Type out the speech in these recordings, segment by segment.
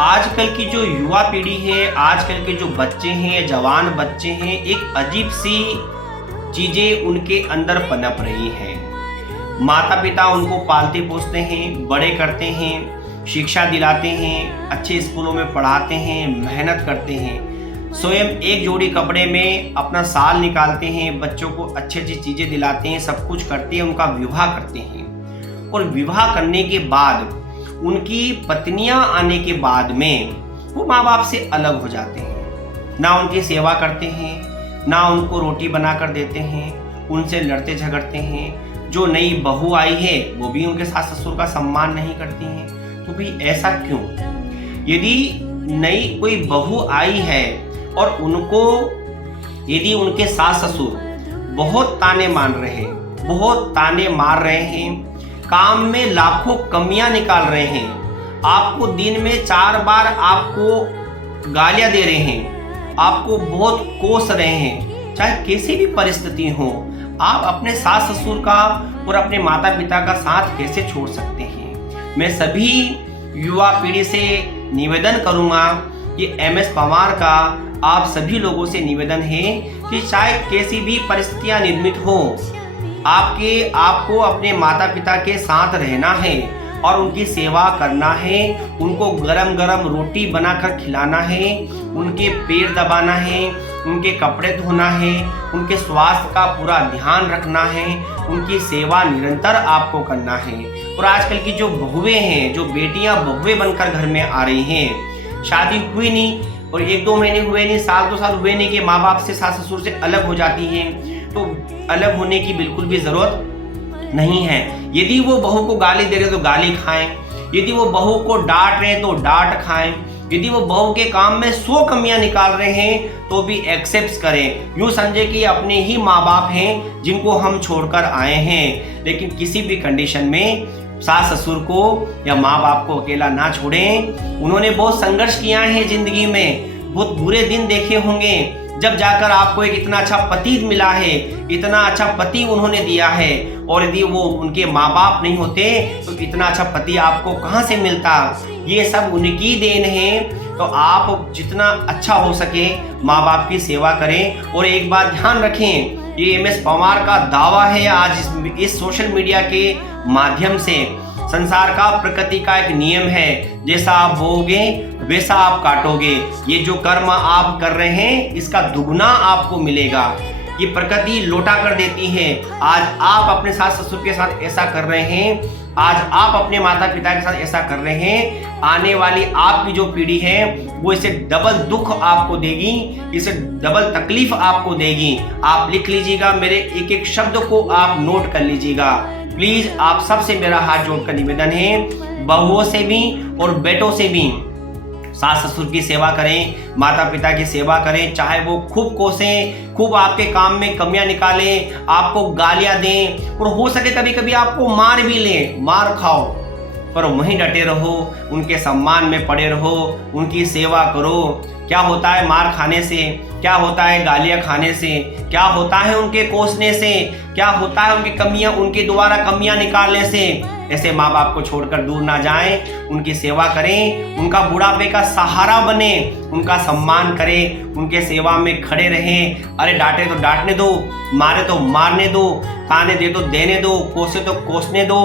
आजकल की जो युवा पीढ़ी है, आजकल के जो बच्चे हैं, जवान बच्चे हैं, एक अजीब सी चीजें उनके अंदर पनप रही हैं। माता पिता उनको पालते पोसते हैं, बड़े करते हैं, शिक्षा दिलाते हैं, अच्छे स्कूलों में पढ़ाते हैं, मेहनत करते हैं, स्वयं एक जोड़ी कपड़े में अपना साल निकालते हैं, बच्चों को अच्छी अच्छी चीज़ें दिलाते हैं, सब कुछ करते हैं, उनका विवाह करते हैं। और विवाह करने के बाद उनकी पत्नियां आने के बाद में वो माँ बाप से अलग हो जाते हैं, ना उनकी सेवा करते हैं, ना उनको रोटी बना कर देते हैं, उनसे लड़ते झगड़ते हैं। जो नई बहू आई है वो भी उनके सास ससुर का सम्मान नहीं करती हैं। तो भाई ऐसा क्यों? यदि नई कोई बहू आई है और उनको यदि उनके सास ससुर बहुत ताने मान रहे हैं, बहुत ताने मार रहे हैं, काम में लाखों कमियां निकाल रहे हैं, आपको दिन में 4 बार आपको गालियां दे रहे हैं, आपको बहुत कोस रहे हैं, चाहे कैसी भी परिस्थिति हो, आप अपने सास ससुर का और अपने माता पिता का साथ कैसे छोड़ सकते हैं? मैं सभी युवा पीढ़ी से निवेदन करूंगा कि MS पवार का आप सभी लोगों से निवेदन है कि चाहे कैसी भी परिस्थितियां निर्मित हो, आपको अपने माता पिता के साथ रहना है और उनकी सेवा करना है, उनको गरम गरम रोटी बनाकर खिलाना है, उनके पैर दबाना है, उनके कपड़े धोना है, उनके स्वास्थ्य का पूरा ध्यान रखना है, उनकी सेवा निरंतर आपको करना है। और आजकल की जो बहुएं हैं, जो बेटियां बहुएं बनकर घर में आ रही हैं, शादी हुई नहीं और 1-2 महीने हुए नहीं, साल 2 साल हुए नहीं कि माँ बाप से सास ससुर से अलग हो जाती हैं। तो अलग होने की बिल्कुल भी जरूरत नहीं है। यदि वो बहू को गाली दे रहे तो गाली खाएं, यदि वो बहू को डांट रहे तो डांट खाएं, यदि वो बहू के काम में 100 कमियां निकाल रहे हैं तो भी एक्सेप्ट करें। यूं समझे कि अपने ही माँ बाप हैं जिनको हम छोड़कर आए हैं, लेकिन किसी भी कंडीशन में सास ससुर को या माँ बाप को अकेला ना छोड़ें। उन्होंने बहुत संघर्ष किया है जिंदगी में, बहुत बुरे दिन देखे होंगे, जब जाकर आपको एक इतना अच्छा पति मिला है, इतना अच्छा पति उन्होंने दिया है। और यदि वो उनके माँ बाप नहीं होते तो इतना अच्छा पति आपको कहाँ से मिलता? ये सब उनकी देन है। तो आप जितना अच्छा हो सके माँ बाप की सेवा करें। और एक बात ध्यान रखें, ये MS पवार का दावा है आज इस सोशल मीडिया के माध्यम से, संसार का प्रकृति का एक नियम है, जैसा आप बोओगे वैसा आप काटोगे। ये जो कर्म आप कर रहे हैं इसका दुगना आपको मिलेगा। ये प्रकृति लौटा कर देती है। आज आप अपने सास ससुर के साथ ऐसा कर रहे हैं, आज आप अपने माता पिता के साथ ऐसा कर रहे हैं, आने वाली आपकी जो पीढ़ी है वो इसे डबल दुख आपको देगी, इसे डबल तकलीफ आपको देगी। आप लिख लीजिएगा, मेरे एक एक शब्द को आप नोट कर लीजिएगा। प्लीज आप सबसे मेरा हाथ जोड़कर निवेदन है, बहुओं से भी और बेटों से भी सास ससुर की सेवा करें, माता पिता की सेवा करें, चाहे वो खूब कोसें, खूब आपके काम में कमियां निकालें, आपको गालियां दें, और हो सके कभी कभी आपको मार भी लें, मार खाओ, पर वहीं डटे रहो, उनके सम्मान में पड़े रहो, उनकी सेवा करो। क्या होता है मार खाने से? क्या होता है गालियां खाने से? क्या होता है उनके कोसने से? क्या होता है उनके द्वारा कमियां निकालने से? ऐसे माँ बाप को छोड़कर दूर ना जाएं, उनकी सेवा करें, उनका बुढ़ापे का सहारा बने, उनका सम्मान करें, उनके सेवा में खड़े रहें। अरे डांटे तो डांटने दो, मारे तो मारने दो, ताने दे तो देने दो, कोसे तो कोसने दो,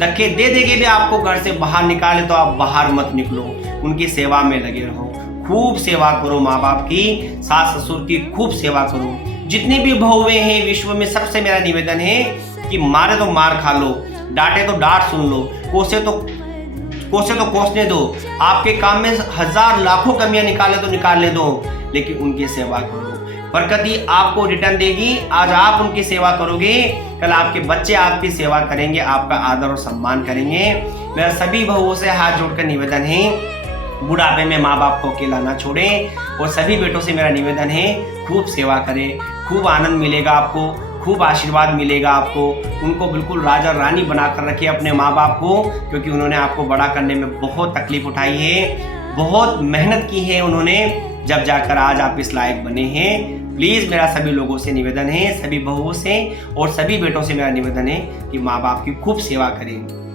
धक्के दे के भी आपको घर से बाहर निकाले तो आप बाहर मत निकलो, उनकी सेवा में लगे रहो। खूब सेवा करो माँ बाप की, सास ससुर की खूब सेवा करो। जितनी भी बहुएं हैं विश्व में, सबसे मेरा निवेदन है कि मारे तो मार खा लो, डांटे तो डांट सुन लो, कोसे तो कोसने दो, आपके काम में 1000 लाखों कमियां निकाले तो निकालने दो, लेकिन उनकी सेवा करो। प्रकृति आपको रिटर्न देगी। आज आप उनकी सेवा करोगे, कल आपके बच्चे आपकी सेवा करेंगे, आपका आदर और सम्मान करेंगे। मेरा सभी बहुओं से हाथ जोड़कर निवेदन है, बुढ़ापे में माँ बाप को अकेला ना छोड़ें। और सभी बेटों से मेरा निवेदन है, खूब सेवा करें, खूब आनंद मिलेगा आपको, खूब आशीर्वाद मिलेगा आपको। उनको बिल्कुल राजा रानी बनाकर रखिए अपने माँ बाप को, क्योंकि उन्होंने आपको बड़ा करने में बहुत तकलीफ उठाई है, बहुत मेहनत की है उन्होंने, जब जाकर आज आप इस लायक बने हैं। प्लीज़ मेरा सभी लोगों से निवेदन है, सभी बहुओं से और सभी बेटों से मेरा निवेदन है कि माँ बाप की खूब सेवा करें।